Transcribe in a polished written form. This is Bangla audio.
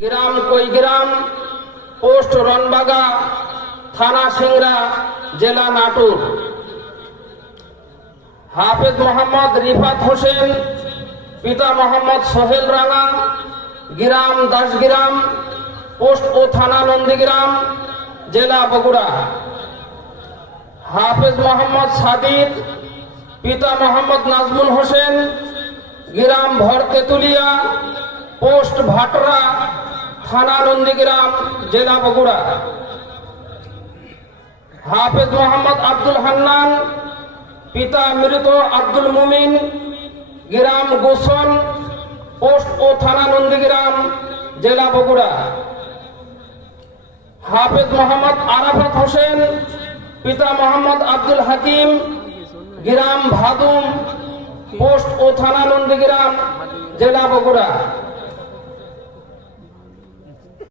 গ্রাম কৈগ্রাম, পোস্ট রনবাগা, থানা সিংড়া, জেলা নাটোর। হাফেজ মোহাম্মদ রিফাত হোসেন, পিতা মোহাম্মদ সোহেল রানা, গ্রাম দাসগ্রাম, পোস্ট ও থানা নন্দীগ্রাম, জেলা বগুড়া। হাফেজ মোহাম্মদ সাদিক, পিতা মোহাম্মদ নাজমুল হোসেন, গ্রাম ভরতেতুলিয়া, পোস্ট ভাটরা, থানা নন্দীগ্রাম, জেলা বগুড়া। হাফেজ মোহাম্মদ আব্দুল হান্নান, পিতা মৃত আব্দুল মুমিন, গ্রাম গোসন, পোস্ট ও থানা নন্দীগ্রাম, জেলা বগুড়া। হাফেজ মোহাম্মদ আরাফাত হোসেন, পিতা মোহাম্মদ আব্দুল হাকিম, গ্রাম ভাদুম, পোস্ট ও থানা নন্দীগ্রাম, জেলা বগুড়া।